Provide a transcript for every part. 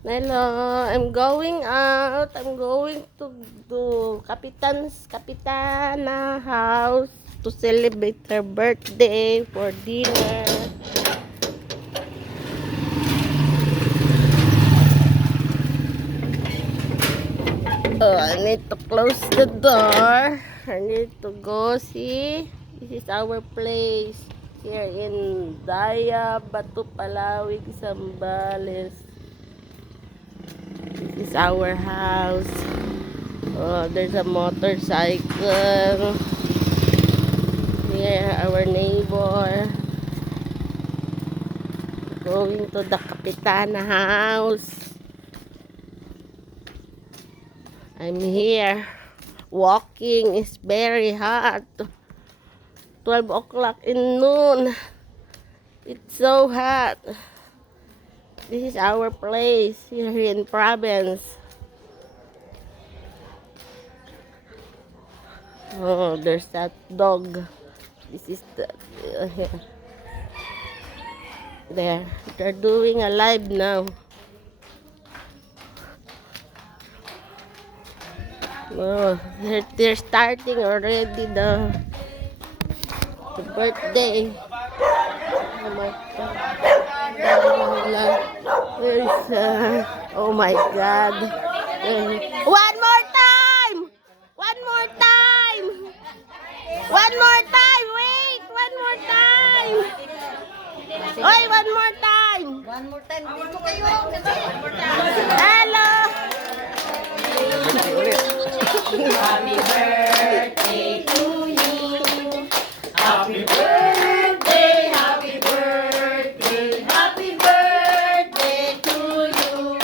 Hello, I'm going out. I'm going to Kapitana house to celebrate her birthday for dinner. Oh, I need to close the door. I need to go see. This is our place here in Daya, Batu, Palawig, Zambales. This is our house. Oh, there's a motorcycle. Here, our neighbor. Going to the Kapitana house. I'm here. Walking is very hot. 12 o'clock in noon. It's so hot. This is our place here in province. Oh, there's that dog. This is the there. They're doing a live now. Oh, they're starting already the birthday. Oh my God. There's oh my God. One more time! One more time! One more time! Wait! One more time! Oy, one more time! One more time, dito kayo. Hello! Happy birthday to you. Happy birthday, happy birthday, happy birthday to you.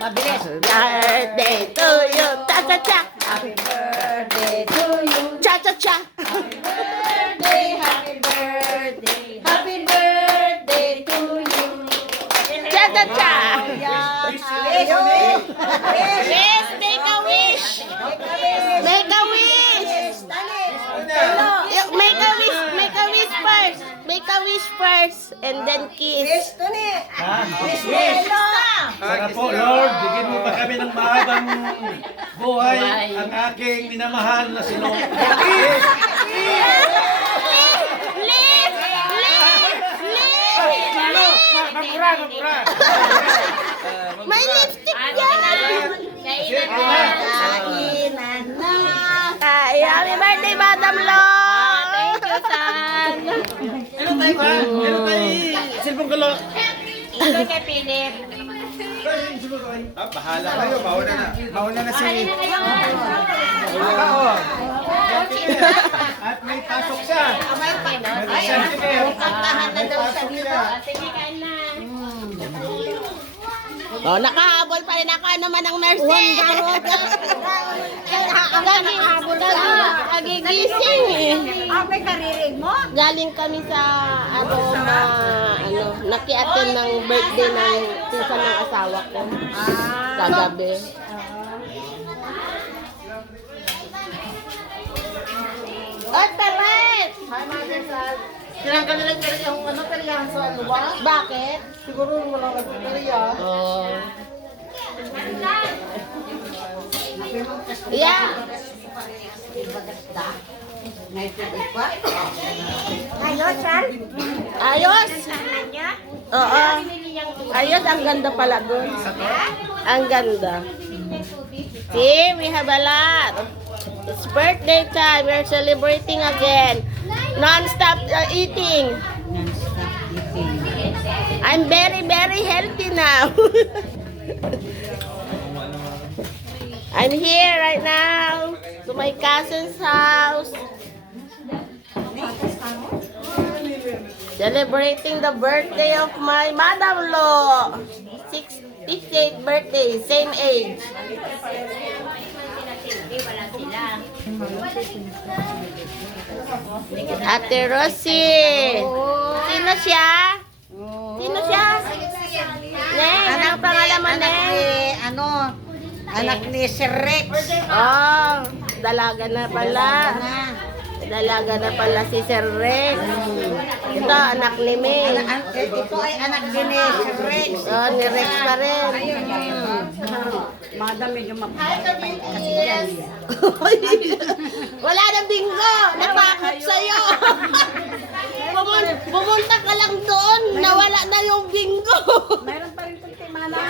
Mabilis. Birthday to you! Cha-cha-cha! Happy birthday to you. Cha-cha-cha! Happy birthday, happy birthday, happy birthday to you. Cha-cha-cha! Yes, Yes, make a wish! Make a wish! Make a wish! Make a wish first! Make a wish first! And then kiss! Sana po, Lord, bigyan mo pa kami ng mahabang buhay ang aking minamahal na si Lord. Lift! Lift! Magpura, magpura. May lipstick yan! Kainan na. Happy birthday, Madam Lo! Thank you, San! Ano tayo ba? Ano tayo? Silpong kalo. Ito kay Philip. Bahala kayo, mauna na. Mauna na si... At may pasok siya. Kamay pa, no? Ay, kantahan na daw sa dito. Sige, kain na. Oh, nakahabol pa rin ako naman ang nurse. Kagigising eh. May karirig mo? Galing kami sa naki-attend ng birthday ng pinsan ng asawa ko. Kagabi. At taret! Hi, Mother Sad. Kailangan ka nilang periyahan sa luwa? Bakit? Siguro wala ka periya. Oh. Yeah. Ayos, Sal? Ayos. niya? Oo. Ayos, ang ganda pala dun. Ang ganda. See, we have a lot. It's birthday time. We're celebrating again. Non-stop eating. I'm very, very healthy now. I'm here right now to my cousin's house. Celebrating the birthday of my mother-in-law. 68th birthday, same age. Ate Rosie. Sino siya? Sino siya? Neng, anong pangalan mo, Neng? Anak ni Sir Rex. Oh, dalaga na pala. Dalaga na pala si Sir Rex. Ito, anak ni May. Ito ay anak din ni Sir Rex. Oh, ni Rex pa rin. Madam, medyo mapapay kasi yan. Wala na bingo. Natakot sa'yo. Pumunta ka lang doon. Nawala na yung bingo. Mayroon pa rin kunti madam.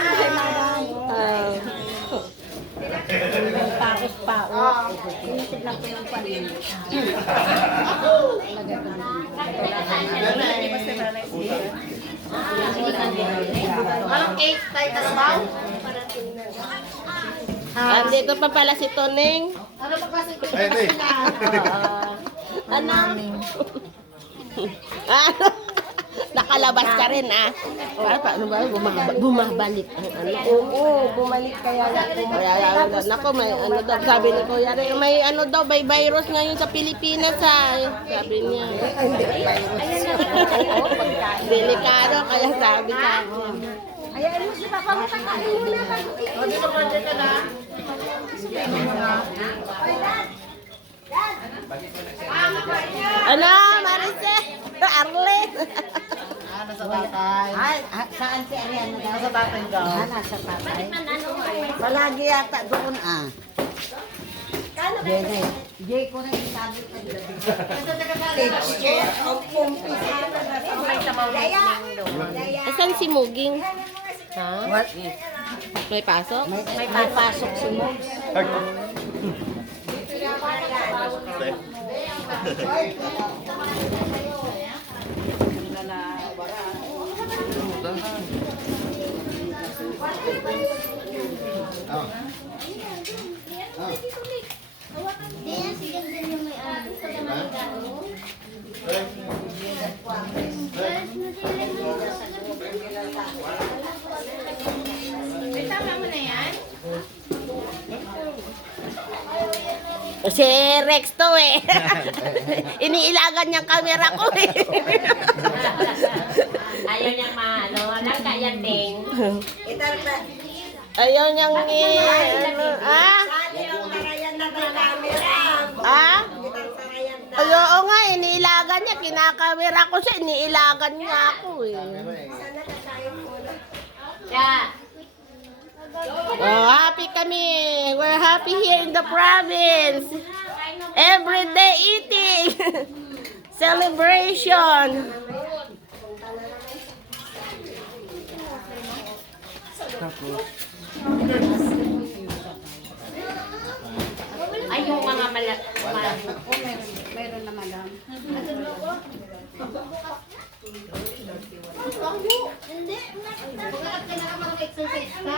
Pakos pa. Tinitignan ko yung panin. Walang cake tayo tasbaw? Andito pa pala si Toneng. Ano ba kasi ito? Ano? Ano? Nakalabas ka rin paano ba? Bumabalik ang ano? Oo, bumalik kaya Nako, may ano daw, sabi ni Kuya Ray, may ano daw, may virus ngayon sa Pilipinas sabi niya. Delikado, kaya sabi ka. Ayan mo si Papa mo kakain mo na. Dito ka na. Ano, Maricel? Arlen? Nasa tatay. Ay, saan si Ariana daw? Nasa tatay daw. Nasa tatay. Palagi yata doon Bene. Jay ko na isabi ka dito. Texture of pumpis. Asan si Muging? What? May pasok? May pasok si Mogs. Si Rex to Iniilagan niyang camera ko Ayaw niyang lang kaya ting. Ayaw niyang oo nga, iniilagan niya. Kinakamera ko siya, iniilagan niya ako Yeah. Oh, happy kami. We're happy here in the province. Everyday eating. Celebration. Ay, yung mga Meron na madam. Hindi. Bakit ka nakapag-exercise ka?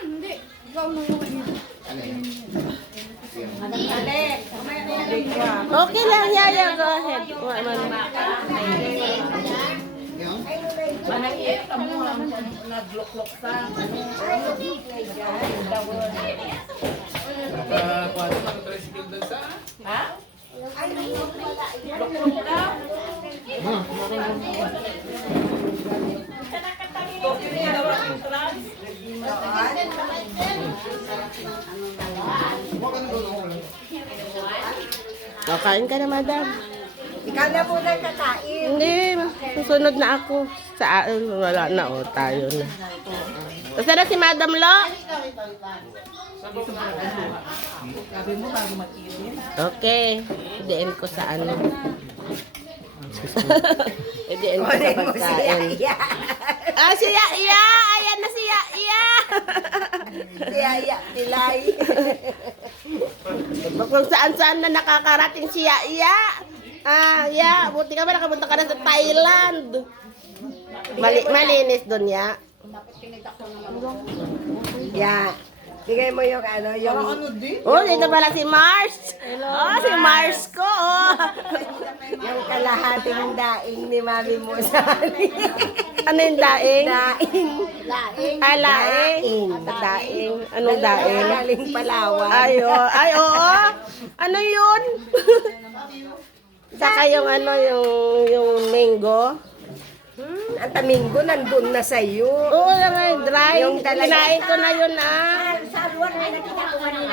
Hindi. Ikaw mo Okay lang, Yaya. Go ahead. Kain ka na, madam. Ikaw na muna kakain. Hindi, susunod na ako. Sa wala na, tayo na. Tapos na si Madam Lo? Okay. DM ko sa ano. DM ko sa pagkain. Si Yaya! Ayan na si Yaya! Si Yaya, Tilay. Kung saan-saan na nakakarating si Yaya. Ya, buti ka ba nakapunta ka na sa Thailand. Malinis doon, ya. Ya. Bigay mo yung yung... Oh, dito pala si Mars. Oh, si Mars ko. yung kalahating daing ni Mami mo sa Ano yung daing? Daing. Laing. Daing. Anong daing? Galing Palawan. Ay, oo. Ano yun? Saka yung yung mango. Ang tamingo nandun na sa'yo. Oo, yung dry. Yung talaga- Kinain ko na yun, Sa luar na nakita ko kanina.